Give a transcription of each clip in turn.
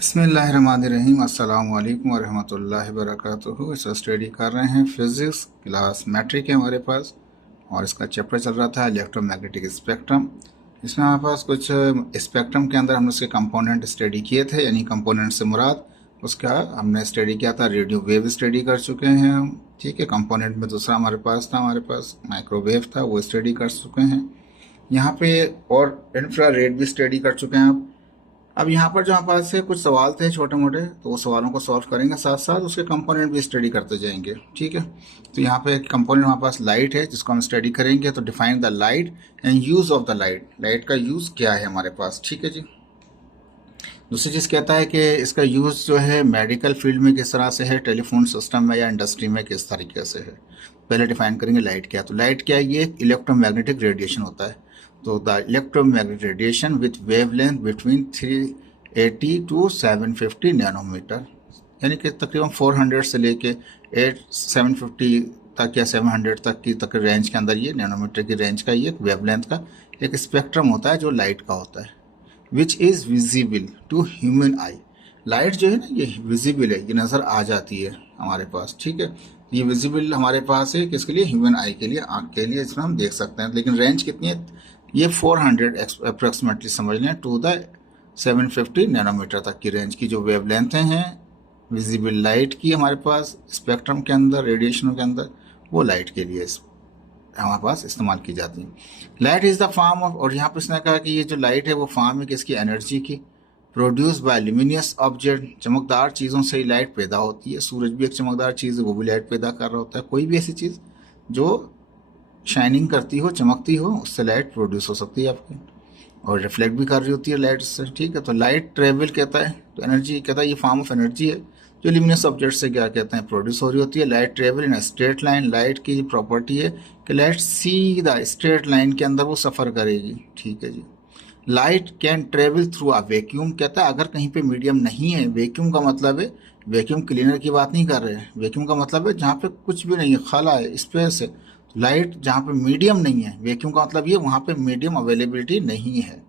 बिस्मिल्लाहिर्रहमानिर्रहीम अस्सलामु अलैकुम वरहमतुल्लाहि वबरकातुहू। इस स्टडी कर रहे हैं फिजिक्स क्लास मैट्रिक है हमारे पास, और इसका चैप्टर चल रहा था इलेक्ट्रोमैग्नेटिक स्पेक्ट्रम। इसमें हमारे पास कुछ स्पेक्ट्रम के अंदर हमने उसके कंपोनेंट स्टडी किए थे, यानी कंपोनेंट से मुराद उसका हमने स्टडी किया था, रेडियो वेव स्टडी कर चुके हैं हम। ठीक है, कंपोनेंट में दूसरा हमारे पास माइक्रोवेव था, वो स्टडी कर चुके हैं यहाँ पे, और इंफ्रारेड भी स्टडी कर चुके हैं आप। अब यहाँ पर जो हमारे पास से कुछ सवाल थे छोटे मोटे, तो वो सवालों को सॉल्व करेंगे, साथ साथ उसके कंपोनेंट भी स्टडी करते जाएंगे। ठीक है, तो यहाँ पे एक कंपोनेंट हमारे पास लाइट है जिसको हम स्टडी करेंगे। तो define the light and use of the light, light का यूज क्या है हमारे पास। ठीक है जी। दूसरी चीज़ कहता है कि इसका यूज़ जो है मेडिकल फील्ड में किस तरह से है, टेलीफोन सिस्टम में या इंडस्ट्री में किस तरीके से है। पहले डिफाइन करेंगे लाइट क्या है। तो लाइट क्या है, ये इलेक्ट्रोमैग्नेटिक रेडिएशन होता है। तो the electromagnetic radiation with wavelength between 380 to 750 nanometre, यानी कि तकरीबन 400 से लेके 750 तक या 700 तक की रेंज के अंदर, ये नैनोमीटर की रेंज का ये वेवलेंथ का एक स्पेक्ट्रम होता है जो लाइट का होता है। Which is visible to human eye. Light जो है ना, ये विजिबल है, ये नज़र आ जाती है हमारे पास। ठीक है, ये विजिबल हमारे पास है किसके लिए, ह्यूमन आई के लिए, आँख के लिए, इसमें हम देख सकते हैं। लेकिन रेंज कितनी है, ये 400 अप्रोक्सीमेटली समझ लें, टू द 750 नैनोमीटर तक की रेंज की जो वेवलेंथ हैं विजिबल लाइट की हमारे पास स्पेक्ट्रम के अंदर, रेडिएशन के अंदर, वो लाइट के लिए हमारे पास इस्तेमाल की जाती है। Light is the form of, और यहाँ पर इसने कहा कि ये जो लाइट है वो फॉर्म है किसकी, एनर्जी की। प्रोड्यूस बाय ल्यूमिनियस ऑब्जेक्ट, चमकदार चीज़ों से ही लाइट पैदा होती है। सूरज भी एक चमकदार चीज़ है, वो भी लाइट पैदा कर रहा होता है। कोई भी ऐसी चीज़ जो शाइनिंग करती हो, चमकती हो, उससे लाइट प्रोड्यूस हो सकती है आपकी, और रिफ्लेक्ट भी कर रही होती है लाइट से। ठीक है, तो लाइट ट्रेवल कहता है, तो एनर्जी कहता है ये फॉर्म ऑफ एनर्जी है जो ल्यूमिनस ऑब्जेक्ट से क्या कहते हैं, प्रोड्यूस हो रही होती है। Light travel in straight line, light की प्रॉपर्टी है कि लाइट सीधा स्ट्रेट लाइन के अंदर वो सफ़र करेगी। ठीक है जी। Light can travel through a vacuum, कहता है अगर कहीं पे मीडियम नहीं है, वैक्यूम का मतलब है, वैक्यूम क्लीनर की बात नहीं कर रहे हैं, वैक्यूम का मतलब है जहाँ पे कुछ भी नहीं है, खाला है, स्पेस है। लाइट जहाँ पे मीडियम नहीं है, वैक्यूम का मतलब ये वहाँ पे मीडियम अवेलेबिलिटी नहीं है।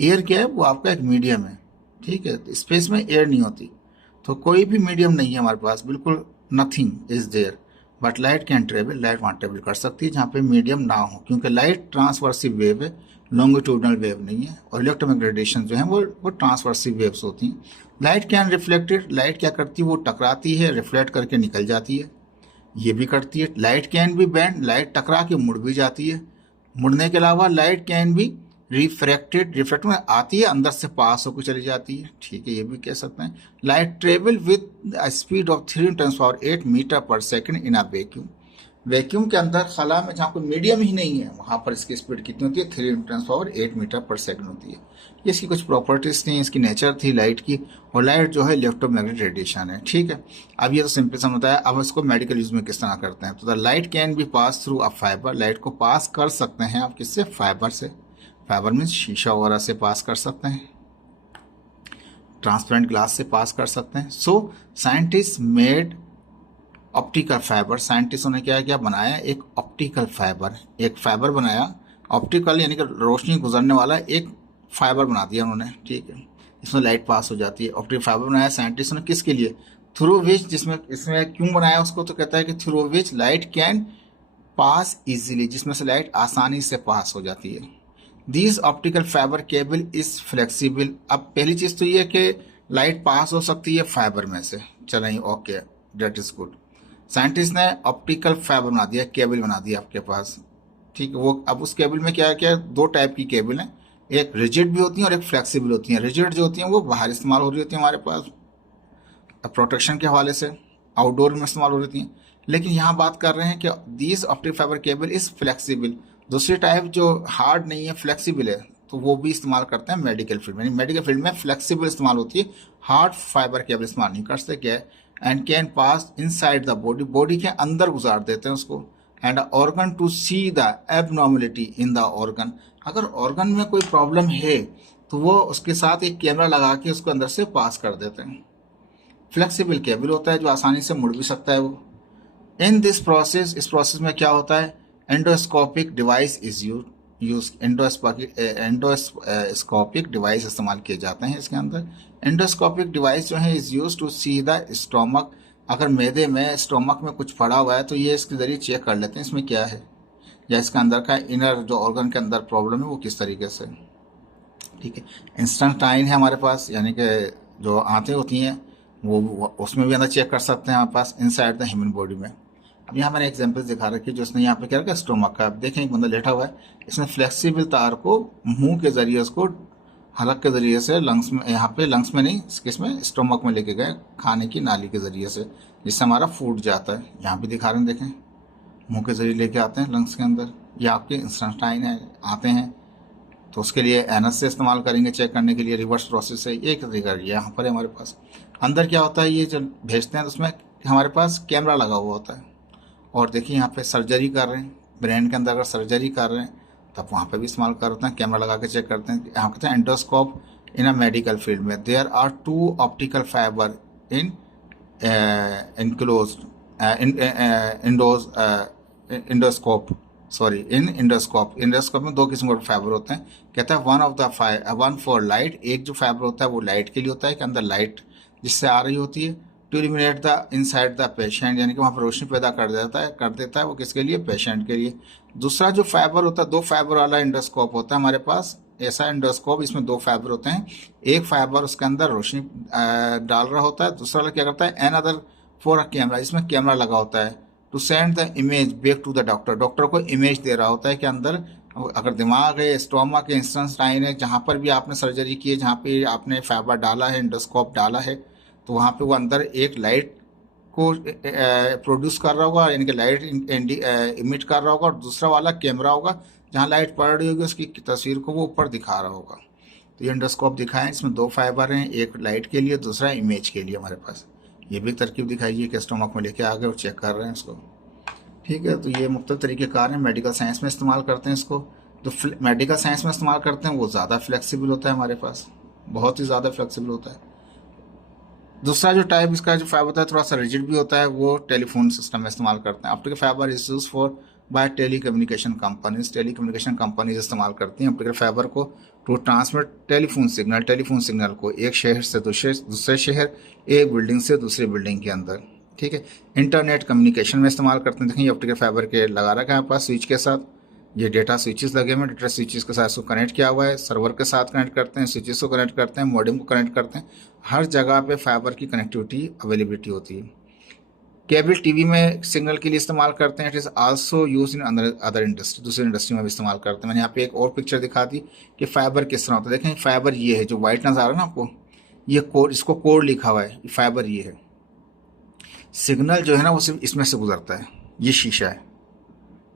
एयर क्या है, वो आपका एक मीडियम है। ठीक है, स्पेस में एयर नहीं होती, तो कोई भी मीडियम नहीं है हमारे पास, बिल्कुल nothing is there. But light can travel, light वहाँ ट्रेवल कर सकती है जहाँ पे मीडियम ना हो, क्योंकि लाइट ट्रांसवर्सिव वेव है, लॉन्गिट्यूडनल वेव नहीं है। और इलेक्ट्रोमैग्नेटिक रेडिएशन जो है वो ट्रांसवर्सिव वेव्स होती हैं। लाइट कैन रिफ्लेक्टेड, लाइट क्या करती है, वो टकराती है, रिफ्लेक्ट करके निकल जाती है, ये भी करती है। Light can be bend, light टकरा के मुड़ भी जाती है। मुड़ने के अलावा light can be refracted, refract में आती है, अंदर से पास होकर चली जाती है। ठीक है, ये भी कह सकते हैं। Light travel with speed of 3×8 metre per second in a vacuum, vacuum के अंदर खला में जहाँ कोई मीडियम ही नहीं है, वहाँ पर इसकी स्पीड कितनी होती है, 3×8 मीटर पर सेकंड होती है। ये इसकी कुछ प्रॉपर्टीज थी, इसकी नेचर थी लाइट की। और लाइट जो है इलेक्ट्रोमैग्नेटिक रेडिएशन है। ठीक है, अब ये तो सिंपल समझता है। अब इसको मेडिकल यूज में किस तरह करते हैं, तो the light can be pass through a fibre, light को पास कर सकते हैं आप किससे, फाइबर से। फाइबर मीन्स शीशा वगैरह से पास कर सकते हैं, ट्रांसपेरेंट ग्लास से पास कर सकते हैं। So scientist made optical fibre, साइंटिस्टों ने क्या क्या बनाया, एक ऑप्टिकल फाइबर, एक फाइबर बनाया, ऑप्टिकल यानी कि रोशनी गुजरने वाला एक फाइबर बना दिया उन्होंने। ठीक है, इसमें लाइट पास हो जाती है। ऑप्टिकल फाइबर बनाया साइंटिस्टों ने किसके लिए, थ्रू विच, जिसमें इसमें क्यों बनाया उसको, तो कहता है कि through which light can pass easily, जिसमें से लाइट आसानी से पास हो जाती है। This optical fibre cable is flexible. अब पहली चीज तो ये कि लाइट पास हो सकती है फाइबर में से, चलें okay, that is good. Scientist ने ऑप्टिकल फाइबर बना दिया, केबल बना दिया आपके पास। ठीक है, वो अब उस केबल में क्या क्या, दो टाइप की केबल हैं, एक रिजिड भी होती है और एक फ्लेक्सिबल होती है। रिजिड जो होती हैं वो बाहर इस्तेमाल हो रही होती है हमारे पास प्रोटेक्शन के हवाले से, आउटडोर में इस्तेमाल हो रही थी। लेकिन यहाँ बात कर रहे हैं कि this optical fibre cable is flexible. दूसरी टाइप जो हार्ड नहीं है, फ्लेक्सिबल है, तो वो भी इस्तेमाल करते हैं मेडिकल फील्ड में। मेडिकल फील्ड में फ्लेक्सिबल इस्तेमाल होती है, हार्ड फाइबर केबल इस्तेमाल नहीं कर सकते। And can pass inside the body, body के अंदर गुजार देते हैं उसको। And organ to see the abnormality in the organ, अगर ऑर्गन में कोई प्रॉब्लम है तो वो उसके साथ एक कैमरा लगा के उसको अंदर से पास कर देते हैं। फ्लेक्सिबल केबल होता है जो आसानी से मुड़ भी सकता है वो। इन दिस प्रोसेस, इस प्रोसेस में क्या होता है, endoscopic device is use, use endoscopic device इस्तेमाल किए जाते हैं इसके अंदर। एंडोस्कोपिक डिवाइस जो है is use to see the stomach. अगर मैदे में स्टोमक में कुछ पड़ा हुआ है तो ये इसके ज़रिए चेक कर लेते हैं इसमें क्या है, या इसके अंदर का इनर जो ऑर्गन के अंदर प्रॉब्लम है वो किस तरीके से। ठीक है, इंस्टेंटाइन है हमारे पास, यानी कि जो आंतें होती हैं वो उसमें भी अंदर चेक कर सकते हैं हमारे पास इनसाइड द ह्यूमन बॉडी में। अब यहाँ मैंने एग्जांपल दिखा रखी है जो उसने यहाँ पे क्या रखा, स्टोमक का। अब देखें एक बंदा लेटा हुआ है, इसने फ्लेक्सिबल तार को मुंह के जरिए उसको हलक के जरिए से लंग्स में, यहाँ पे लंग्स में नहीं, किसमें, स्टोमक में लेके गए खाने की नाली के जरिए से, जिससे हमारा फूड जाता है। यहाँ पे दिखा रहे हैं, देखें मुंह के जरिए लेके आते हैं लंग्स के अंदर। ये आपके इंस्टेंटाइन है, आते हैं तो उसके लिए एनएस से इस्तेमाल करेंगे चेक करने के लिए, रिवर्स प्रोसेस है। एक तरीका यहाँ पर है हमारे पास। अंदर क्या होता है, ये जब भेजते हैं तो उसमें हमारे पास कैमरा लगा हुआ होता है। और देखिए यहाँ पे सर्जरी कर रहे हैं, ब्रेन के अंदर अगर सर्जरी कर रहे हैं तब वहाँ पे भी इस्तेमाल करते हैं, कैमरा लगा के चेक करते हैं। यहाँ कहते हैं endoscope in a medical field में there are 2 optical fibre in enclosed endoscope endoscope में 2 किस्म के फाइबर होते हैं। कहता है वन फॉर लाइट, एक जो फाइबर होता है वो लाइट के लिए होता है, कि अंदर लाइट जिससे आ रही होती है, to illuminate the inside the patient, यानी कि वहाँ पर रोशनी पैदा कर देता है वो किसके लिए, पेशेंट के लिए। दूसरा जो फाइबर होता है 2 फाइबर वाला इंडोस्कोप होता है हमारे पास। ऐसा इंडोस्कोप, इसमें 2 फाइबर होते हैं, एक फाइबर उसके अंदर रोशनी डाल रहा होता है, दूसरा वाला क्या करता है, an other for a camera, इसमें कैमरा लगा होता है, to send the image back to the doctor, doctor को इमेज दे रहा होता है कि अंदर अगर दिमाग है, स्टोमक है, इंस्टेंटाइन है, जहाँ पर भी आपने सर्जरी की है, जहाँ पे आपने फाइबर डाला है, इंडोस्कोप डाला है, तो वहाँ पे वो अंदर एक लाइट को प्रोड्यूस कर रहा होगा, यानी कि लाइट इमिट कर रहा होगा, और दूसरा वाला कैमरा होगा, जहाँ लाइट पड़ रही होगी उसकी तस्वीर को वो ऊपर दिखा रहा होगा। तो ये इंडोस्कोप दिखाएं, इसमें 2 फाइबर हैं, एक लाइट के लिए, दूसरा इमेज के लिए हमारे पास। ये भी तरकीब दिखाई है कि स्टोमक में लेके आ गए और चेक कर रहे हैं इसको। ठीक है, तो ये मुख्तलिफ तरीक़ेकार हैं, मेडिकल साइंस में इस्तेमाल करते हैं इसको। तो मेडिकल साइंस में इस्तेमाल करते हैं वो ज़्यादा फ्लेक्सिबल होता है हमारे पास, बहुत ही ज़्यादा फ्लेक्सिबल होता है। दूसरा जो टाइप इसका जो फाइबर होता है थोड़ा सा रिजिड भी होता है, वो टेलीफोन सिस्टम में इस्तेमाल करते हैं। Optical fibre is use for by telecommunication companies इस्तेमाल करती हैं ऑप्टिकल फाइबर को टू ट्रांसमिट टेलीफोन सिग्नल को एक शहर से दूसरे शहर, एक बिल्डिंग से दूसरी बिल्डिंग के अंदर। ठीक है, इंटरनेट कम्युनिकेशन में इस्तेमाल करते हैं। देखें ये ऑप्टिकल फाइबर के लगा रखा है हमारे पास स्विच के साथ, ये डेटा स्विचेस लगे हुए हैं, डेटा स्विचेस के साथ इसको कनेक्ट किया हुआ है, सर्वर के साथ कनेक्ट करते हैं, स्विचेस को कनेक्ट करते हैं, मॉडेम को कनेक्ट करते हैं। हर जगह पे फाइबर की कनेक्टिविटी अवेलेबिलिटी होती है। केबल टीवी में सिग्नल के लिए इस्तेमाल करते हैं। It is also use in other industry, दूसरी इंडस्ट्री में भी इस्तेमाल करते हैं। मैंने यहाँ पे एक और पिक्चर दिखा दी कि फाइबर किस तरह होता है। देखें फाइबर ये है जो वाइट नज़र आ रहा है ना आपको, ये कोड, इसको कोड लिखा हुआ है, फाइबर ये है। सिग्नल जो है ना वो सिर्फ इसमें से गुजरता है, ये शीशा है,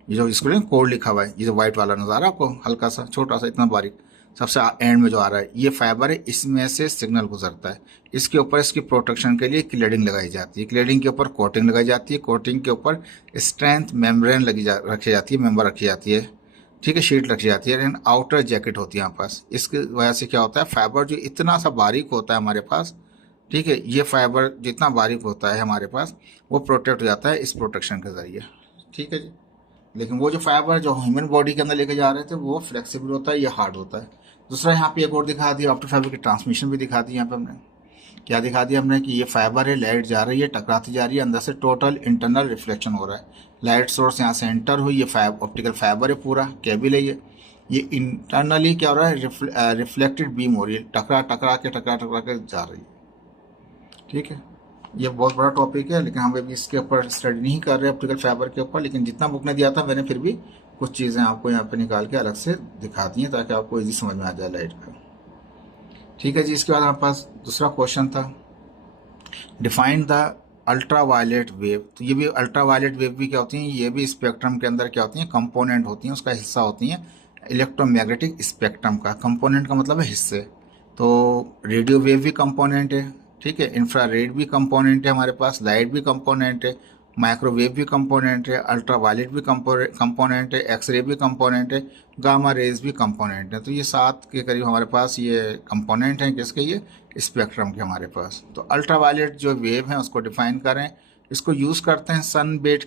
ये जो इसको कोड लिखा हुआ है, ये जो व्हाइट वाला नज़र आ रहा है आपको, हल्का सा छोटा सा इतना बारीक, सबसे एंड में जो आ रहा है ये फाइबर है, इसमें से सिग्नल गुजरता है। इसके ऊपर इसकी प्रोटेक्शन के लिए क्लेडिंग लगाई जाती है, क्लेडिंग के ऊपर कोटिंग लगाई जाती है, कोटिंग के ऊपर स्ट्रेंथ मेम्ब्रेन रखी जाती है, मेम्बर रखी जाती है। ठीक है, शीट रखी जाती है, एंड आउटर जैकेट होती है हमारे पास। इसकी वजह से क्या होता है, फाइबर जो इतना सा बारीक होता है हमारे पास, ठीक है, ये फाइबर जितना बारीक होता है हमारे पास वो प्रोटेक्ट हो जाता है इस प्रोटेक्शन के ज़रिए। ठीक है जी, लेकिन वो जो फाइबर जो ह्यूमन बॉडी के अंदर लेके जा रहे थे वो फ्लेक्सिबल होता है, ये हार्ड होता है। दूसरा यहाँ पे एक और दिखा दिया, ऑप्टिकल फाइबर की ट्रांसमिशन भी दिखा दी। यहाँ पे हमने क्या दिखा दिया, हमने कि ये फाइबर है, लाइट जा रही है, टकराती जा रही है, अंदर से टोटल इंटरनल रिफ्लेक्शन हो रहा है। लाइट सोर्स यहाँ से एंटर हुई, ये ऑप्टिकल फाइबर है, पूरा केबल है, ये इंटरनली क्या हो रहा है, रिफ्लेक्टेड बीम हो रही है, टकरा टकरा के जा रही है। ठीक है, ये बहुत बड़ा टॉपिक है, लेकिन हम अभी इसके ऊपर स्टडी नहीं कर रहे ऑप्टिकल फाइबर के ऊपर, लेकिन जितना बुक ने दिया था मैंने फिर भी कुछ चीज़ें आपको यहाँ पे निकाल के अलग से दिखा दी हैं ताकि आपको इजी समझ में आ जाए लाइट का। ठीक है जी, इसके बाद हमारे पास दूसरा क्वेश्चन था, define the ultra violet wave. तो ये भी अल्ट्रा वायलेट वेव भी क्या होती हैं, ये भी स्पेक्ट्रम के अंदर क्या होती हैं, कंपोनेंट होती हैं, उसका हिस्सा होती हैं। इलेक्ट्रोमैग्नेटिक स्पेक्ट्रम का कंपोनेंट का मतलब है हिस्से। तो रेडियो वेव भी कंपोनेंट है, ठीक है, इंफ्रारेड भी कंपोनेंट है हमारे पास, लाइट भी कंपोनेंट है, माइक्रोवेव भी कंपोनेंट है, अल्ट्रा वायलेट भी कंपोनेंट है, एक्सरे भी कंपोनेंट है, गामा रेज भी कंपोनेंट है। तो ये 7 के करीब हमारे पास ये कंपोनेंट हैं किसके, ये स्पेक्ट्रम के हमारे पास। तो अल्ट्रा वायलेट जो वेव है उसको डिफाइन करें, इसको यूज़ करते हैं सन बेट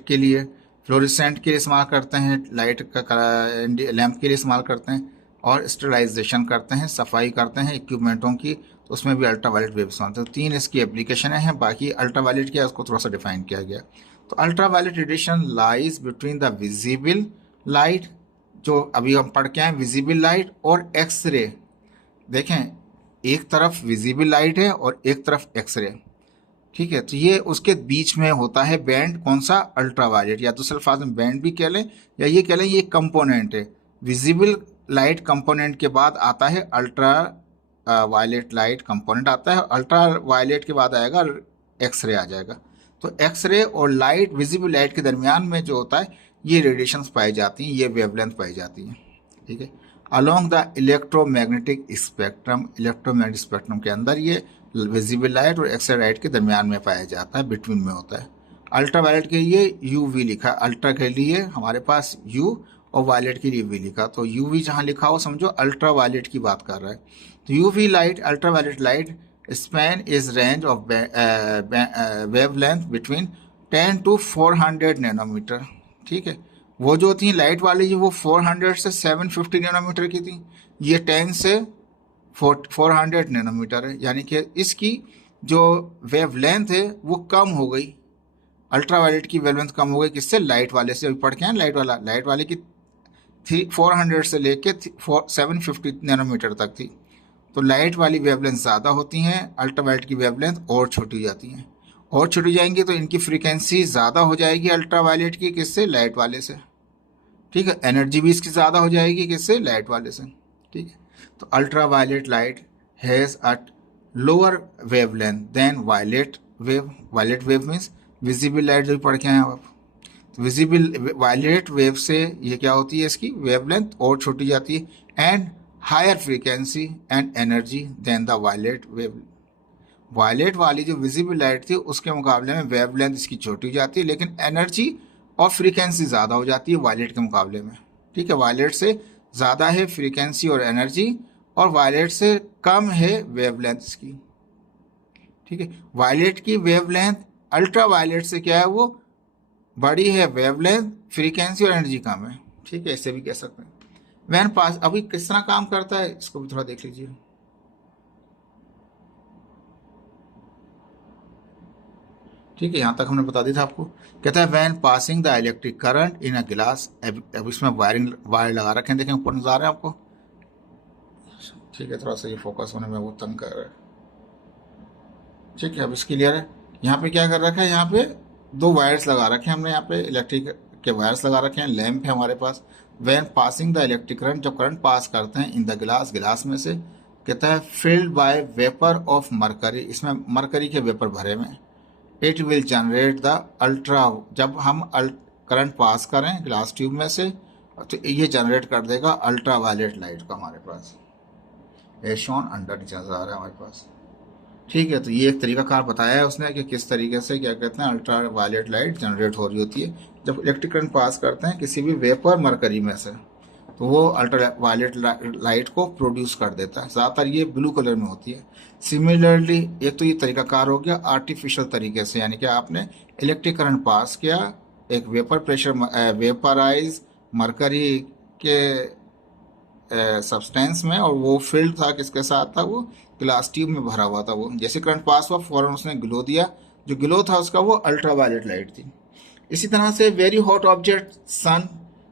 के लिए, फ्लोरेसेंट के लिए इस्तेमाल करते हैं, लाइट का लैंप के लिए इस्तेमाल करते हैं, और स्टरलाइजेशन करते हैं, सफाई करते हैं इक्विपमेंटों की, तो उसमें भी अल्ट्रावायलेट वेव इस्तेमाल होते हैं। 3 इसकी एप्लीकेशन हैं। बाकी अल्ट्रावायलेट क्या है उसको थोड़ा सा डिफाइन किया गया। तो ultraviolet radiation lies between the visible light, जो अभी हम पढ़ के आए, विजिबल लाइट और एक्सरे। देखें, एक तरफ विजिबल लाइट है और एक तरफ एक्सरे, ठीक है। तो ये उसके बीच में होता है बैंड, कौन सा? अल्ट्रावायलेट, या दूसरे अल्फाज में बैंड भी कह लें, या ये कह लें ये कंपोनेंट है। विजिबल लाइट कंपोनेंट के बाद आता है अल्ट्रा वायलेट लाइट कंपोनेंट आता है, अल्ट्रा वायलेट के बाद आएगा एक्सरे आ जाएगा। तो एक्सरे और लाइट, विजिबल लाइट के दरमियान में जो होता है ये रेडिएशंस पाई जाती हैं, ये वेवलेंथ पाई जाती हैं, ठीक है। Along the electromagnetic spectrum, electromagnetic spectrum के अंदर ये विजिबल लाइट और एक्सरे लाइट के दरमियान में पाया जाता है, बिटवीन में होता है। अल्ट्रावायलेट के लिए यूवी लिखा, अल्ट्रा के लिए हमारे पास यू और वायलेट के लिए वी लिखा। तो यूवी जहाँ लिखा हो समझो अल्ट्रावायलेट की बात कर रहा है। तो UV light, ultraviolet light span is range of wavelength between 10 to 400 nanometre, ठीक है। वो जो थी लाइट वाली वो 400 से 750 नैनोमीटर की थी, ये 10 से 400 नैनोमीटर है, यानी कि इसकी जो वेवलेंथ है वो कम हो गई। अल्ट्रावायलेट की वेवलेंथ कम हो गई, किससे? लाइट वाले से। अभी पढ़ के हैं लाइट वाले की 400 से लेके 750 नैनोमीटर तक थी। तो लाइट वाली वेवलेंथ ज़्यादा होती हैं, अल्ट्रावायलेट की वेवलेंथ और छोटी हो जाती हैं, और छोटी जाएंगी तो इनकी फ्रीक्वेंसी ज़्यादा हो जाएगी अल्ट्रावायलेट की, किससे? लाइट वाले से, ठीक है। एनर्जी भी इसकी ज़्यादा हो जाएगी, किससे? लाइट वाले से, ठीक है। तो ultraviolet light has a lower wavelength than violet wave. Violet wave means visible light, जो पढ़ के आए आप। तो विजिबल वायलेट वेव से ये क्या होती है, इसकी वेवलेंथ और छोटी जाती है, and higher frequency and energy than the violet wave. Violet वाली जो विजिबल लाइट थी उसके मुकाबले में वेवलेंथ इसकी छोटी हो जाती है, लेकिन एनर्जी और फ्रीक्वेंसी ज़्यादा हो जाती है वायलेट के मुकाबले में, ठीक है। वायलेट से ज़्यादा है फ्रीक्वेंसी और एनर्जी, और वायलेट से कम है वेवलेंथ इसकी, ठीक है। वायलेट की वेवलेंथ अल्ट्रा वायलेट से क्या है, वो बड़ी है वेवलेंथ, फ्रीक्वेंसी और एनर्जी कम है, ठीक है। ऐसे भी कह सकते हैं। वैन पास अभी किस तरह काम करता है इसको भी थोड़ा देख लीजिए। ठीक है, यहाँ तक हमने बता दिया था आपको। कहता है when passing the electric current in a glass. अब इसमें वायर लगा रखे हैं, देखें ऊपर नजर आ रहा है आपको, ठीक है। थोड़ा सा ये फोकस होने में वो तंग कर रहा है, ठीक है। अब इसके क्लियर है। यहाँ पे क्या कर रखा है, यहाँ पे 2 वायर्स लगा रखे हैं हमने, यहाँ पे इलेक्ट्रिक के वायर्स लगा रखे हैं, लैंप है हमारे पास। When passing the electric current, जब करंट पास करते हैं इन द गिलास, गिलास में से, कहता है filled by vapour of mercury, इसमें मरकरी के वेपर भरे में, it will generate the ultra. जब हम करंट पास करें ग्लास ट्यूब में से तो ये जनरेट कर देगा अल्ट्रा वायलेट लाइट को हमारे पास, एज शोन अंडर, नीचे नजर आ रहा है हमारे पास, ठीक है। तो ये एक तरीकाकार बताया है उसने कि किस तरीके से क्या कहते हैं अल्ट्रा वायलेट लाइट जनरेट हो रही होती है जब इलेक्ट्रिक करंट पास करते हैं किसी भी वेपर मरकरी में से, तो वो अल्ट्रा वायलेट लाइट को प्रोड्यूस कर देता है। ज़्यादातर ये ब्लू कलर में होती है। सिमिलरली एक तो ये तरीकाकार हो गया आर्टिफिशियल तरीके से, यानी कि आपने इलेक्ट्रिक करंट पास किया एक वेपर प्रेशर वेपराइज मरकरी के सब्सटेंस में, और वो फील्ड था किसके साथ था, वो ग्लास ट्यूब में भरा हुआ था। वो जैसे करंट पास हुआ फौरन उसने ग्लो दिया, जो ग्लो था उसका वो अल्ट्रा वायलेट लाइट थी। इसी तरह से वेरी हॉट ऑब्जेक्ट सन,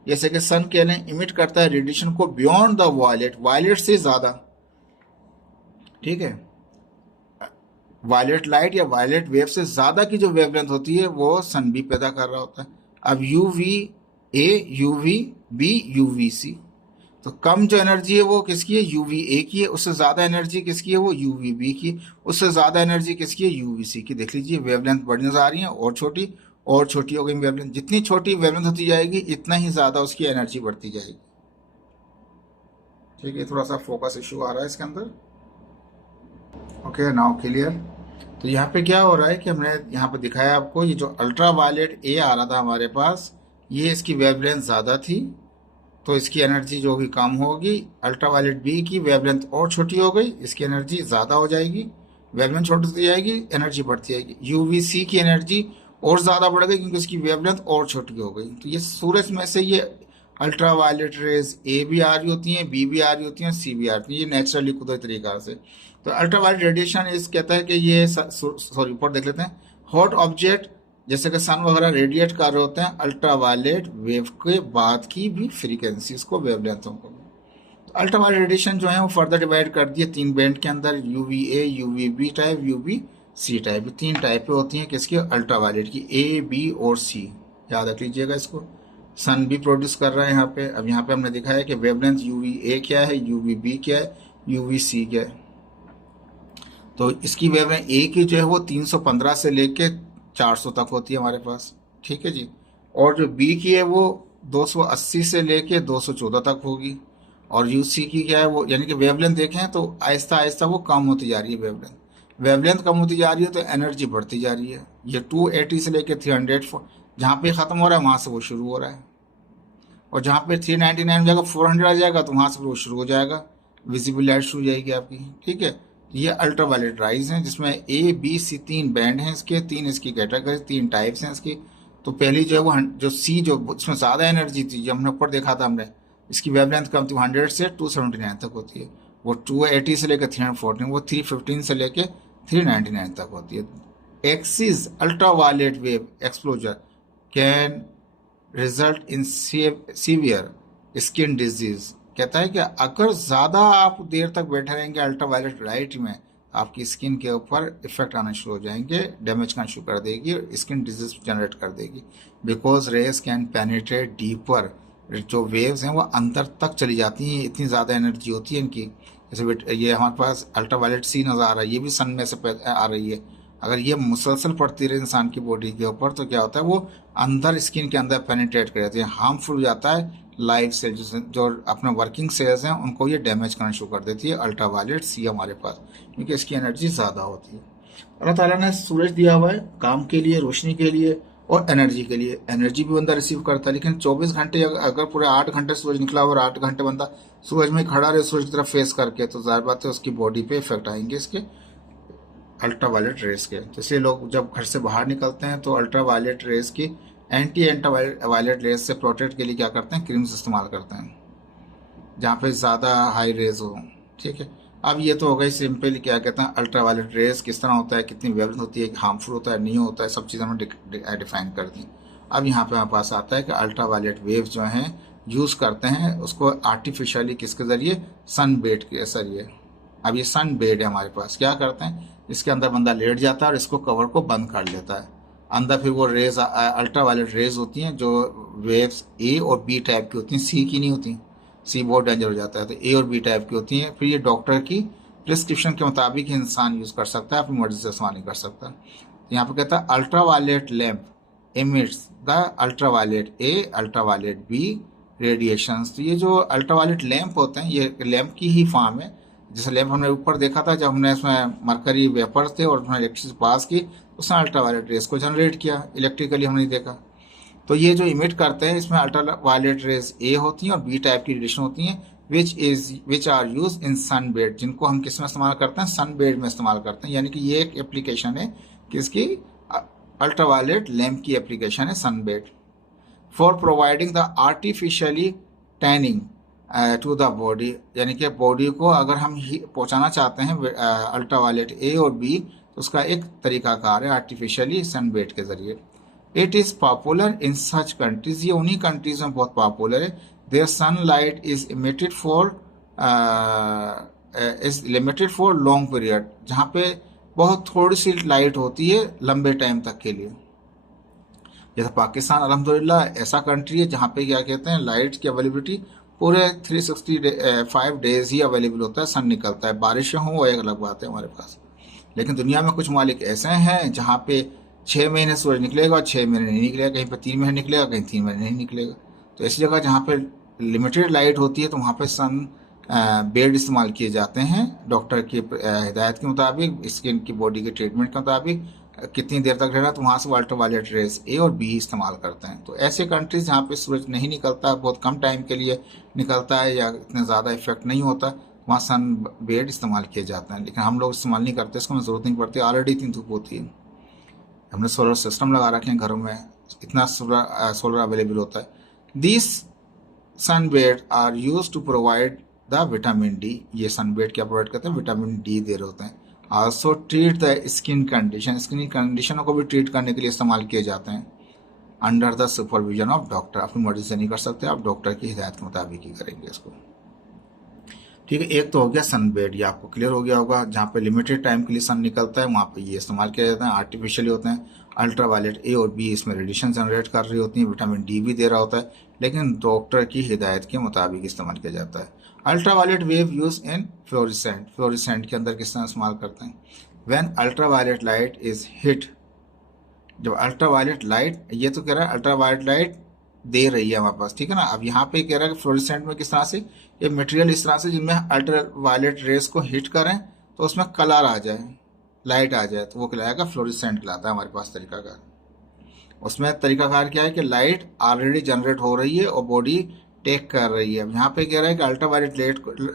जैसे कि सन के लिए इमिट करता है रेडिएशन को बियॉन्ड द वायलेट, वायलेट से ज़्यादा, ठीक है। वायलेट लाइट या वायलेट वेव से ज़्यादा की जो वेवलेंथ होती है वो सन भी पैदा कर रहा होता है। अब UV A, UV B, UV C, तो कम जो एनर्जी है वो किसकी है, यूवी ए की है। उससे ज़्यादा एनर्जी किसकी है, वो यूवी बी की। उससे ज़्यादा एनर्जी किसकी है, यूवी सी की। देख लीजिए वेवलेंथ बढ़ने जा रही है और छोटी हो गई वेवलेंथ। जितनी छोटी वेवलेंथ होती जाएगी इतना ही ज़्यादा उसकी एनर्जी बढ़ती जाएगी, ठीक है। थोड़ा सा फोकस इशू आ रहा है इसके अंदर, ओके नाउ क्लियर। तो यहाँ पे क्या हो रहा है कि हमने यहाँ पे दिखाया आपको, ये जो अल्ट्रा वायलेट ए आ रहा था हमारे पास, ये इसकी वेवलेंथ ज़्यादा थी तो इसकी एनर्जी जो भी कम होगी। अल्ट्रा वायलेट बी की वेवलेंथ और छोटी हो गई, इसकी एनर्जी ज़्यादा हो जाएगी, वेवलेंथ छोटी होती जाएगी, एनर्जी बढ़ती जाएगी। यूवी सी की एनर्जी और ज़्यादा बढ़ गई क्योंकि इसकी वेवलेंथ और छोटी हो गई। तो ये सूरज में से ये अल्ट्रा वायलेट रेज ए भी आ रही होती हैं, बी भी आ रही होती हैं, सी भी आ रही है, ये नेचुरली कुदरती तरीका से। तो अल्ट्रा वायलेट रेडिएशन इस कहता है कि ये सॉरी ऊपर देख लेते हैं, हॉट ऑब्जेक्ट जैसे कि सन वगैरह रेडिएट कर रहे होते हैं अल्ट्रा वायलेट वेव के बाद की भी फ्रीक्वेंसीज को, वेवलेंथों को। अल्ट्रा वायलेट रेडिएशन जो है वो फर्दर डिवाइड कर दिए 3 बैंड के अंदर, UVA, UVB type, UV C type. 3 टाइपें होती हैं किसकी, अल्ट्रा वायलेट की, ए, बी और सी। याद रख लीजिएगा इसको। सन भी प्रोड्यूस कर रहा है यहाँ पे। अब यहाँ पे हमने दिखा है कि वेवलेंथ यूवीए क्या है, यूवीबी क्या है, यूवीसी क्या है। तो इसकी वेवलेंथ ए की जो है वो 315 से लेके 400 तक होती है हमारे पास, ठीक है जी। और जो बी की है वो 280 से लेके 214 तक होगी। और यूसी की क्या है वो, यानी कि वेवलेंथ देखें तो आहिस्ता आहिस्ता वो कम होती जा रही है। वेवलेंथ कम होती जा रही है तो एनर्जी बढ़ती जा रही है। ये 280 से लेके 300 जहाँ पे ख़त्म हो रहा है वहाँ से वो शुरू हो रहा है। और जहाँ पे 399 हो जाएगा, 400 आ जाएगा, तो वहाँ से वो शुरू हो जाएगा, विजिबल लाइट शुरू हो जाएगी आपकी, ठीक है। ये अल्ट्रा वायलेट राइज हैं जिसमें ए, बी, सी 3 बैंड हैं इसके, 3 इसकी कैटेगरी, 3 टाइप्स हैं इसकी। तो पहली जो है वो जो सी, जो इसमें ज़्यादा एनर्जी थी, जो हमने ऊपर देखा था हमने, इसकी वेवलेंथ कम थी, 100 से 279 तक होती है। वो 280 से लेकर 314, वो 315 से लेकर 399 तक होती है। Excess ultra violet wave exposure can result in severe skin disease. कहता है कि अगर ज़्यादा आप देर तक बैठे रहेंगे अल्ट्रा वायलेट लाइट में, आपकी स्किन के ऊपर इफेक्ट आना शुरू हो जाएंगे, डैमेज करना शुरू कर देगी और स्किन डिजीज जनरेट कर देगी। Because rays can penetrate deeper, जो वेव्स हैं वो अंदर तक चली जाती हैं, इतनी ज़्यादा एनर्जी होती है इनकी। जैसे ये हमारे पास अल्ट्रा वायलेट सी नज़र आ रहा है, ये भी सन में से आ रही है। अगर ये मुसलसल पड़ती रहे इंसान की बॉडी के ऊपर तो क्या होता है, वो अंदर स्किन के अंदर पेनिट्रेट कर जाती है, हार्मफुल हो जाता है। लाइव सेल्स जो अपने वर्किंग सेल्स हैं उनको ये डैमेज करना शुरू कर देती है अल्ट्रा वायलेट सी हमारे पास, क्योंकि इसकी एनर्जी ज़्यादा होती है। अल्लाह ताला ने सूरज दिया हुआ है काम के लिए, रोशनी के लिए और एनर्जी के लिए। एनर्जी भी बंदा रिसीव करता है, लेकिन 24 घंटे अगर पूरे 8 घंटे सूरज निकला और 8 घंटे बंदा सूरज में खड़ा रहे सूरज की तरफ फेस करके, तो जाहिर बात है उसकी बॉडी पे इफेक्ट आएंगे इसके अल्ट्रा वायलेट रेस के। तो इसलिए लोग जब घर से बाहर निकलते हैं तो अल्ट्रा वायलेट रेस की एंटी वायलेट रेस से प्रोटेक्ट के लिए क्या करते हैं, क्रीम्स इस्तेमाल करते हैं जहाँ पे ज़्यादा हाई रेज हो, ठीक है। अब ये तो हो गई सिंपल, क्या कहते हैं अल्ट्रा वायलेट रेस किस तरह होता है, कितनी वेवलेंथ होती है, हार्मफुल होता है, नहीं होता है, सब चीज़ हमने डिफाइन कर दी। अब यहाँ पे हमारे पास आता है कि अल्ट्रा वायलेट वेव्स जो हैं यूज़ करते हैं उसको आर्टिफिशियली किसके ज़रिए, सन बेड के जरिए। अब ये सन बेड है हमारे पास, क्या करते हैं इसके अंदर बंदा लेट जाता है और इसको कवर को बंद कर लेता है। अंदर फिर वो रेज अल्ट्रा वायलेट रेज होती हैं जो वेव्स ए और बी टाइप की होती हैं, सी की नहीं होती, सी बहुत डेंजर हो जाता है। तो ए और बी टाइप की होती हैं। फिर ये डॉक्टर की प्रिस्क्रिप्शन के मुताबिक इंसान यूज़ कर सकता है, अपनी मर्जी से इस्तेमाल नहीं कर सकता। यहाँ पे कहता है ultra violet lamp emits the ultra violet A, ultra violet B radiations. तो ये जो अल्ट्रा वायलेट लैम्प होते हैं ये लैम्प की ही फॉर्म है। जैसे लैम्प हमने ऊपर देखा था जब हमने इसमें मरकरी वेपर्स थे और उसमें इलेक्ट्रिसिटी पास की, उसने अल्ट्रा वायलेट रेस को जनरेट किया, इलेक्ट्रिकली हमने देखा। तो ये जो इमिट करते हैं इसमें अल्ट्रा वायलेट रेज ए होती हैं और बी टाइप की रेडिएशन होती हैं, which are use in sun bed, जिनको हम किस में इस्तेमाल करते हैं, सन बेड में इस्तेमाल करते हैं। यानी कि ये एक एप्लीकेशन है किसकी, अल्ट्रा वायलेट लैम्प की एप्लीकेशन है sunbed. For providing the artificially tanning to the body, यानी कि बॉडी को अगर हम पहुंचाना चाहते हैं अल्ट्रा वायलेट ए और बी, तो उसका एक तरीकाकार है आर्टिफिशियली सनबेड के जरिए। It is popular in such countries, ये उन्हीं कंट्रीज में बहुत पॉपुलर है। There sunlight is emitted for long period, जहाँ पे बहुत थोड़ी सी लाइट होती है लंबे टाइम तक के लिए। जैसे पाकिस्तान अल्हम्दुलिल्लाह ऐसा कंट्री है जहाँ पे क्या कहते हैं लाइट की अवेलेबिलिटी पूरे 365 डेज ही अवेलेबल होता है, सन निकलता है, बारिशें हों वो एक अलग बात है हमारे पास। लेकिन दुनिया में कुछ मालिक ऐसे हैं जहाँ पे 6 महीने सूरज निकलेगा और 6 महीने नहीं निकलेगा, कहीं पे 3 महीने निकलेगा, कहीं 3 महीने नहीं निकलेगा। तो ऐसी जगह जहाँ पे लिमिटेड लाइट होती है तो वहाँ पे सन बेड इस्तेमाल किए जाते हैं डॉक्टर की हिदायत के मुताबिक, स्किन की बॉडी के ट्रीटमेंट के मुताबिक कितनी देर तक रहना, तो वहाँ से अल्ट्रा वायलेट रेज ए और बी इस्तेमाल करते हैं। तो ऐसे कंट्रीज जहाँ पे सूरज नहीं निकलता, बहुत कम टाइम के लिए निकलता है या इतना ज़्यादा इफेक्ट नहीं होता, वहाँ सन बेड इस्तेमाल किए जाते हैं। लेकिन हम लोग इस्तेमाल नहीं करते, इसको हमें ज़रूरत नहीं पड़ती, ऑलरेडी इतनी धूप होती है। हमने सोलर सिस्टम लगा रखे हैं घरों में, इतना सोलर अवेलेबल होता है। This sunbed are use to provide the vitamin D, ये सनबेड क्या प्रोवाइड करते हैं, विटामिन डी दे रहे होते हैं। Also treat the skin condition, skin कंडीशनों को भी ट्रीट करने के लिए इस्तेमाल किए जाते हैं। Under the supervision of doctor, अपनी मर्जी से नहीं कर सकते, आप डॉक्टर की हिदायत के मुताबिक ही करेंगे इसको। ठीक है, एक तो हो गया सनबेड, ये आपको क्लियर हो गया होगा, जहाँ पे लिमिटेड टाइम के लिए सन निकलता है वहाँ पे ये इस्तेमाल किया जाता है, आर्टिफिशियली होते हैं। अल्ट्रावायलेट ए और बी इसमें रेडिएशन जनरेट कर रही होती है, विटामिन डी भी दे रहा होता है, लेकिन डॉक्टर की हिदायत के मुताबिक इस्तेमाल किया जाता है। Ultraviolet wave use in fluorescent, fluorescent के अंदर किस तरह इस्तेमाल करते हैं, when ultraviolet light is hit, जब अल्ट्रावायलेट लाइट, ये तो कह रहा है अल्ट्रावायलेट लाइट दे रही है हमारे पास, ठीक है ना। अब यहाँ पे कह रहा है कि फ्लोरेसेंट में किस तरह से, ये मटेरियल इस तरह से जिनमें अल्ट्रावायलेट रेस को हिट करें तो उसमें कलर आ जाए, लाइट आ जाए, तो वो कहलाएगा फ्लोरेसेंट कहलाता है हमारे पास तरीकाकार। उसमें तरीकाकार क्या है कि लाइट ऑलरेडी जनरेट हो रही है और बॉडी टेक कर रही है। अब यहाँ पे कह रहा है कि अल्ट्रावायलेट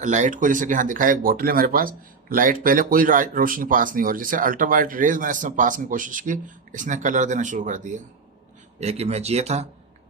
लाइट को, जैसे कि यहाँ दिखाया एक बोतल है मेरे पास, लाइट पहले कोई रोशनी पास नहीं हो रही, जैसे अल्ट्रावायलेट रेज मैंने इसमें पास की कोशिश की, इसने कलर देना शुरू कर दिया। एक इमेज ये था,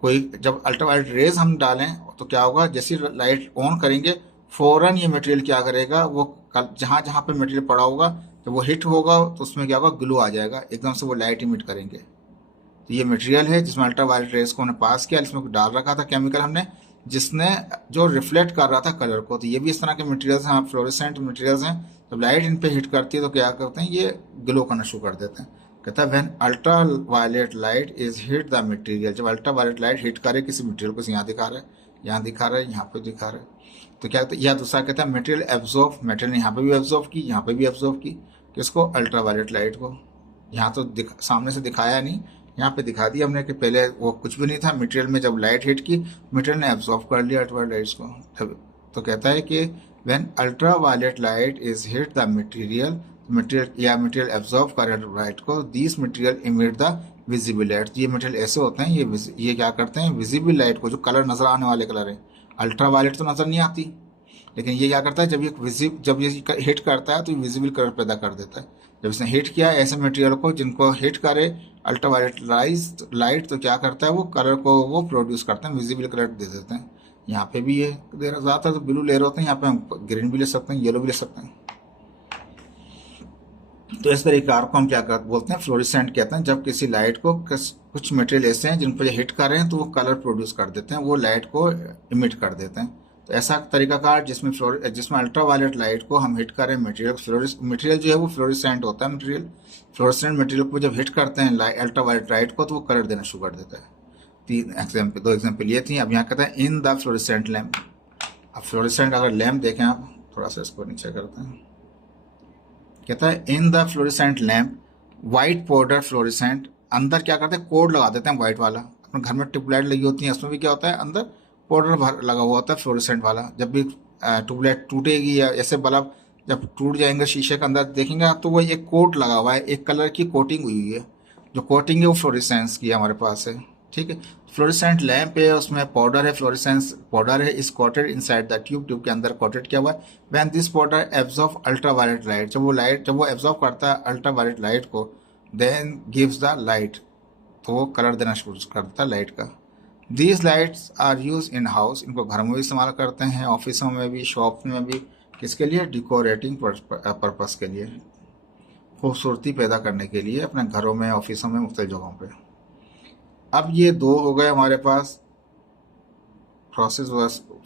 कोई जब अल्ट्रावायलेट रेज हम डालें तो क्या होगा, जैसे लाइट ऑन करेंगे फौरन ये मटेरियल क्या करेगा, वो जहाँ जहाँ पे मटेरियल पड़ा होगा जब वो हिट होगा तो उसमें क्या होगा, ग्लो आ जाएगा, एकदम से वो लाइट इमिट करेंगे। तो ये मटेरियल है जिसमें अल्ट्रावायलेट रेज को हमने पास किया, इसमें डाल रखा था केमिकल हमने, जिसने जो रिफ्लेक्ट कर रहा था कलर को। तो ये भी इस तरह के मटेरियल्स हैं, फ्लोरेसेंट मटेरियल्स हैं, जब लाइट इन पे हिट करती है तो क्या करते हैं, ये ग्लो करना शुरू कर देते हैं। कहता है when ultra violet light is hit the material, जब अल्ट्रा वायलेट लाइट हिट करे किसी मटेरियल को, यहाँ दिखा रहा है, यहाँ दिखा रहा है, यहाँ पे दिखा रहा है, तो क्या कहता है, या दूसरा कहता है मटेरियल एब्जॉर्ब, मटेरियल ने यहाँ पे भी एब्जॉर्ब की, यहाँ पे भी एब्जॉर्ब की, किसको, अल्ट्रा वायलेट लाइट को। यहाँ तो सामने से दिखाया नहीं, यहाँ पे दिखा दिया हमने कि पहले वो कुछ भी नहीं था, मटेरियल में जब लाइट हिट की मटेरियल ने एब्जॉर्ब कर लिया अल्ट्रावायलेट लाइट्स को। तो कहता है कि when ultra violet light is hit the material, material absorb करे लाइट को, this material emit the visible light. ये मटेरियल ऐसे होते हैं, ये क्या करते हैं, विजिबल लाइट को, जो कलर नजर आने वाले कलर है, अल्ट्रा वायलेट तो नजर नहीं आती, लेकिन ये क्या करता है, जब ये हिट करता है तो ये विजिबल कलर पैदा कर देता है। जब इसने हिट किया ऐसे मटेरियल को जिनको हिट करे अल्ट्रावायलेट लाइट, तो क्या करता है, वो कलर को वो प्रोड्यूस करते हैं, विजिबल कलर दे देते हैं। यहाँ पे भी ये ज़्यादातर तो ब्लू ले रहे होते हैं, यहाँ पे हम ग्रीन भी ले सकते हैं, येलो भी ले सकते हैं। तो इस तरीके को हम क्या बोलते हैं, फ्लोरिसेंट कहते हैं। जब किसी लाइट को कुछ मटेरियल ऐसे हैं जिन पर हिट कर रहे हैं तो वो कलर प्रोड्यूस कर देते हैं, वो लाइट को इमिट कर देते हैं। तो ऐसा तरीकाकार जिसमें अल्ट्रावायलेट लाइट को हम हिट करें, मटेरियल जो है वो फ्लोरिसेंट होता है, फ्लोरिसेंट मटेरियल को जब हिट करते हैं अल्ट्रावायलेट लाइट को तो वो कलर देना शुरू कर देता है। दो एग्जाम्पल ये थी। अब यहाँ कहते हैं इन द फ्लोरिसेंट लैम्प। अब फ्लोरिसेंट अगर लैम्प देखें आप, थोड़ा सा इसको नीचे करते हैं, कहता है in the fluorescent lamp white powder fluorescent, अंदर क्या करते हैं, कोड लगा देते हैं व्हाइट वाला। अपने घर में ट्यूबलाइट लगी होती है, उसमें भी क्या होता है, अंदर पाउडर लगा हुआ होता है फ्लोरिसेंट वाला। जब भी ट्यूबलाइट टूटेगी या ऐसे बल्ब जब टूट जाएंगे शीशे के अंदर देखेंगे आप, तो वो एक कोट लगा हुआ है, एक कलर की कोटिंग हुई है, जो कोटिंग है वो फ्लोरिसेंस की हमारे पास है। ठीक है, फ्लोरिसेंट लैम्प है, उसमें पाउडर है, फ्लोरिसेंस पाउडर है, इस कोटेड इनसाइड द ट्यूब के अंदर कोटेड किया हुआ है। When this powder absorb ultraviolet light, जब वो एब्जॉर्ब करता है अल्ट्रावायलेट लाइट को, देन गिव्स द लाइट, तो वो कलर देना शुरू कर देता है लाइट का। These lights are use in house, इनको घर में भी इस्तेमाल करते हैं, ऑफिसों में भी, शॉप में भी, किसके लिए, डिकोरेटिंग पर्पस के लिए, खूबसूरती पैदा करने के लिए अपने घरों में, ऑफिसों में, मुख्तलिफ जगहों पे। अब ये दो हो गए हमारे पास प्रोसेस,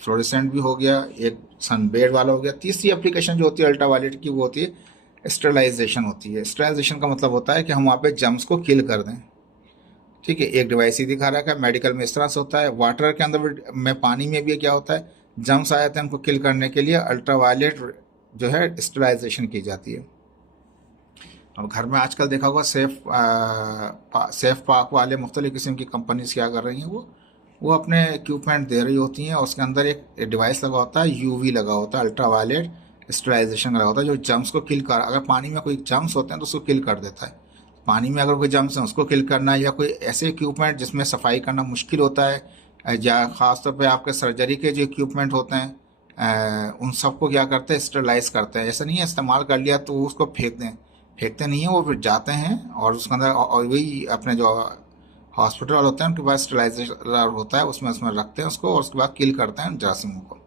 फ्लोरेसेंट भी हो गया, एक सनबेड वाला हो गया। तीसरी एप्लीकेशन जो होती है अल्ट्रावायलेट की वो होती है स्टरलाइजेशन होती है। स्टरलाइजेशन का मतलब होता है कि हम वहाँ पे जर्म्स को किल कर दें। ठीक है, एक डिवाइस ही दिखा रहा है, मेडिकल में इस तरह से होता है, वाटर के अंदर में, पानी में भी क्या होता है, जर्म्स आए थे उनको किल करने के लिए अल्ट्रावायलेट जो है स्टरलाइजेशन की जाती है। अब घर में आजकल देखा होगा सेफ पाक वाले मुख्तलिफ किस्म की कंपनीज क्या कर रही हैं, वो अपने इक्विपमेंट दे रही होती हैं, और उसके अंदर एक डिवाइस लगा होता है, यूवी लगा होता है, अल्ट्रावायलेट स्टरलाइजेशन लगा होता है, जो जर्म्स को किल कर, अगर पानी में कोई जर्म्स होते हैं तो उसको किल कर देता है। पानी में अगर कोई जर्म्स है उसको किल करना, या कोई ऐसे इक्विपमेंट जिसमें सफाई करना मुश्किल होता है, या ख़ासतौर पे आपके सर्जरी के जो इक्विपमेंट होते हैं उन सबको क्या करते हैं, स्टरलाइज करते हैं। ऐसा नहीं है इस्तेमाल कर लिया तो उसको फेंक दें, फेंकते नहीं हैं, वो फिर जाते हैं और उसके अंदर और वही अपने जो हॉस्पिटल होते हैं उनके पास स्टेलाइजर होता है, उसमें उसमें रखते हैं उसको और उसके बाद किल करते हैं जरासीमों को।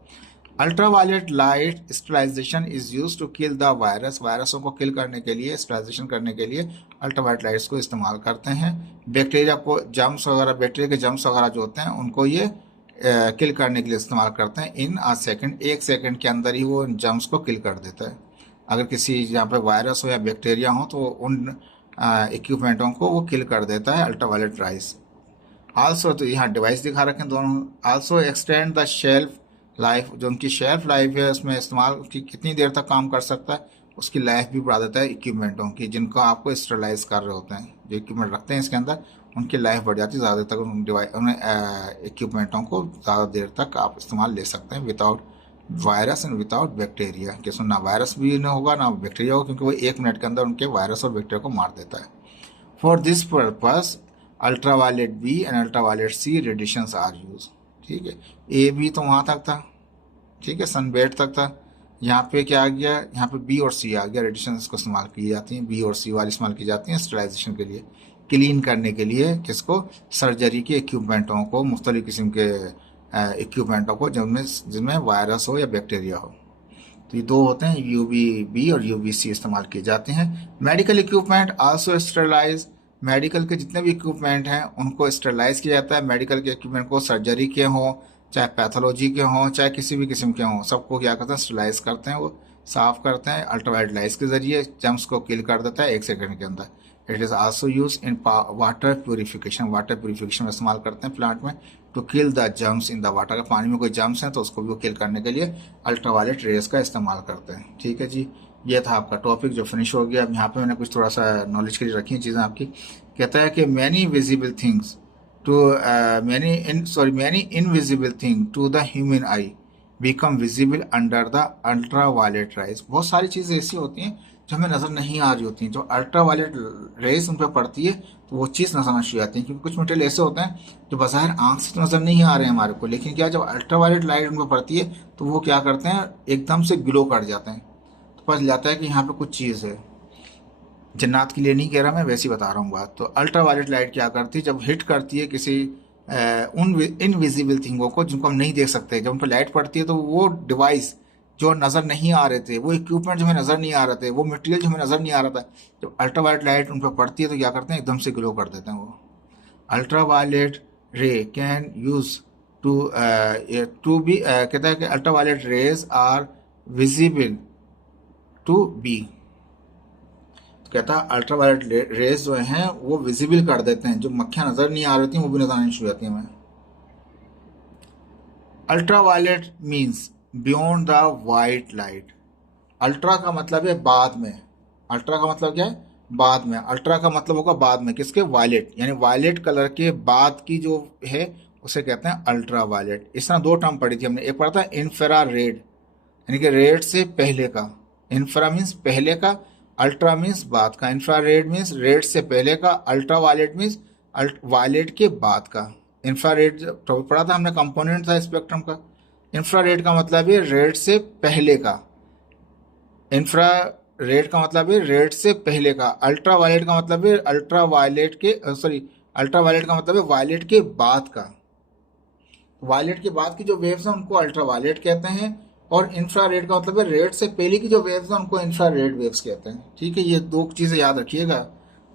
Ultraviolet light sterilisation is use to kill the virus, वायरसों को किल करने के लिए, स्टेलाइजेशन करने के लिए अल्ट्रावायलेट लाइट्स को इस्तेमाल करते हैं। बैक्टीरिया को, जम्स वगैरह, बैक्टीरिया के जम्स वगैरह जो होते हैं उनको ये किल करने के लिए इस्तेमाल करते हैं। इन अ सेकंड, 1 सेकंड के अंदर ही वो जम्स को किल कर देता है। अगर किसी यहाँ पे वायरस हो या बैक्टीरिया हो तो उन इक्विपमेंटों को वो किल कर देता है अल्ट्रावायलेट राइज। आल्सो, तो यहाँ डिवाइस दिखा रखे हैं दोनों। Also extend the shelf life, जो उनकी शेल्फ लाइफ है उसमें इस्तेमाल उसकी कितनी देर तक काम कर सकता है उसकी लाइफ भी बढ़ा देता है इक्विपमेंटों की, जिनको आपको स्टेरलाइज कर रहे होते हैं, जो इक्विपमेंट रखते हैं इसके अंदर उनकी लाइफ बढ़ जाती है, ज़्यादा देर तक उन डिवाइस उन इक्विपमेंटों को ज़्यादा देर तक आप इस्तेमाल ले सकते हैं without virus and without bacteria, कि उसमें ना वायरस भी नहीं होगा ना बैक्टीरिया होगा, क्योंकि वो 1 मिनट के अंदर उनके वायरस और बैक्टीरिया को मार देता है। For this purpose ultraviolet B and ultraviolet C radiations are use. ठीक है, ए बी तो वहाँ तक था, ठीक है, सनबेट तक था। यहाँ पे क्या आ गया, यहाँ पे बी और सी आ गया, रेडिएशन इसको इस्तेमाल की जाती हैं, बी और सी वाली इस्तेमाल की जाती हैं स्टेलाइजेशन के लिए, क्लीन करने के लिए, किसको, सर्जरी के इक्विपमेंटों को, मुख्तलिफ किस्म के इक्विपमेंटों को जिनमें जिनमें वायरस हो या बैक्टीरिया हो। तो ये 2 होते हैं, यूवी बी और यूवी सी इस्तेमाल किए जाते हैं। Medical equipment also sterilise, medical के जितने भी इक्विपमेंट हैं उनको स्टेरलाइज किया जाता है। मेडिकल के इक्विपमेंट को सर्जरी के हों, चाहे पैथोलॉजी के हों, चाहे किसी भी किस्म के हों, सबको क्या करते हैं, स्टेरलाइज करते हैं, वो साफ करते हैं अल्ट्रावायलेट लाइट्स के जरिए, जम्स को किल कर देता है 1 सेकंड के अंदर। It is also use in water purification, water purification में इस्तेमाल करते हैं प्लांट में, to kill the germs in the water. अगर पानी में कोई जम्स हैं तो उसको भी वो किल करने के लिए अल्ट्रावायलेट रेज का इस्तेमाल करते हैं। ठीक है जी, ये था आपका टॉपिक जो फिनिश हो गया। अब यहाँ पे मैंने कुछ थोड़ा सा नॉलेज के लिए रखी हैं चीज़ें आपकी। कहता है कि many visible things to many invisible thing to the human eye become visible under the ultraviolet rays। बहुत सारी चीज़ें ऐसी होती हैं जो हमें नज़र नहीं आ रही होती हैं, जो अल्ट्रावायलेट रेज उन पर पड़ती है तो वो चीज़ नजर आती आती है। क्योंकि कुछ मटेरियल ऐसे होते हैं जो बाहर आंख से तो नज़र नहीं आ रहे हैं हमारे को, लेकिन क्या, जब अल्ट्रावायलेट लाइट उन पर पड़ती है तो वो क्या करते हैं, एकदम से ग्लो कर जाते हैं, तो पता जाता है कि यहाँ पे कुछ चीज़ है। जन्नात के लिए नहीं कह रहा मैं, वैसे ही बता रहा हूँ बात। तो अल्ट्रावायलेट लाइट क्या करती है, जब हिट करती है किसी उन इनविजिबल थिंगों को जिनको हम नहीं देख सकते, जब उन पर लाइट पड़ती है तो वो डिवाइस जो नज़र नहीं आ रहे थे, वो इक्विपमेंट जो हमें नज़र नहीं आ रहे थे, वो मटेरियल जो हमें नज़र नहीं आ रहा था, जब अल्ट्रावायलेट लाइट उन पर पड़ती है तो क्या करते हैं, एकदम से ग्लो कर देते हैं वो। अल्ट्रावायलेट रे कैन यूज टू बी, कहता है कि ultraviolet rays are visible to be, कहता है अल्ट्रावायलेट रेज जो हैं वो विजिबल कर देते हैं, जो मक्खियां नजर नहीं आ रही थी वो भी नजर आनी शुरू हो जाती हैं हमें। Ultraviolet means beyond the white light. Ultra का मतलब है बाद में, अल्ट्रा का मतलब क्या है, बाद में। अल्ट्रा का मतलब होगा बाद में, किसके, वायलेट, यानी वायलेट कलर के बाद की जो है उसे कहते हैं अल्ट्रावायलेट। इस तरह 2 टर्म पढ़ी थी हमने, एक पढ़ा था इंफ्रा रेड, यानी कि रेड से पहले का, इंफ्रा मीन्स पहले का, अल्ट्रा मीन्स बाद का। इंफ्रारेड मीन्स रेड से पहले का, अल्ट्रावायलेट मीन्स वायलेट के बाद का। इंफ्रारेड टॉपिक पढ़ा था हमने, कंपोनेंट था स्पेक्ट्रम का। इंफ्रारेड का मतलब है रेड से पहले का, इंफ्रारेड का मतलब है रेड से पहले का। अल्ट्रावायलेट का मतलब है अल्ट्रावायलेट के अल्ट्रावायलेट का मतलब है वायलेट के बाद का। वायलेट के बाद की जो वेव्स हैं उनको अल्ट्रावायलेट कहते हैं, और इंफ्रारेड का मतलब है रेड से पहले की जो वेव्स हैं उनको इंफ्रारेड वेव्स कहते हैं। ठीक है, ये 2 चीज़ें याद रखिएगा,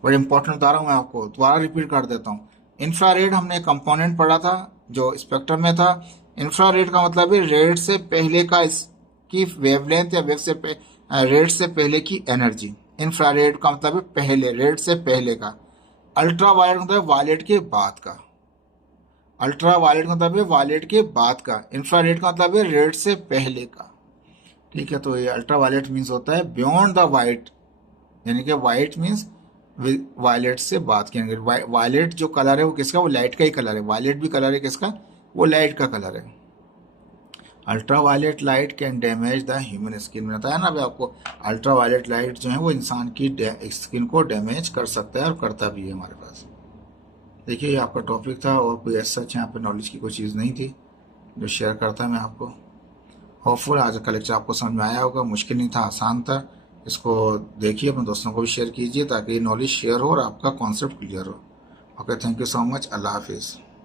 बड़े इंपॉर्टेंट बता रहा हूँ मैं आपको, दोबारा रिपीट कर देता हूँ। इंफ्रारेड हमने कंपोनेंट पढ़ा था जो स्पेक्ट्रम में था। इंफ्रारेड का मतलब है रेड से पहले का इसकी वेवलेंथ या वेव से रेड से पहले की एनर्जी। इंफ्रारेड का मतलब है पहले, रेड से पहले का। अल्ट्रावायलेट का मतलब है वायलेट के बाद का। अल्ट्रावायलेट का मतलब है वायलेट के बाद का, इंफ्रारेड का मतलब है रेड से पहले का। ठीक है, तो ये अल्ट्रावायलेट मीन्स होता है बियॉन्ड द वाइट, यानी कि वाइट मीन्स वायलेट से बाद की। वायलेट जो कलर है वो किसका, वो लाइट का ही कलर है। वायलेट भी कलर है किसका, वो लाइट का कलर है। Ultraviolet light can damage the human skin, में बताया ना अभी आपको, अल्ट्रावायलेट लाइट जो है वो इंसान की स्किन को डैमेज कर सकता है और करता भी है हमारे पास। देखिए ये आपका टॉपिक था, और कोई ऐसा यहाँ पे नॉलेज की कोई चीज़ नहीं थी जो शेयर करता मैं आपको। होपफुल आज का लेक्चर आपको समझ में आया होगा, मुश्किल नहीं था, आसान था। इसको देखिए, अपने दोस्तों को भी शेयर कीजिए ताकि नॉलेज शेयर हो और आपका कॉन्सेप्ट क्लियर हो। Okay, thank you so much. अल्लाह हाफिज़।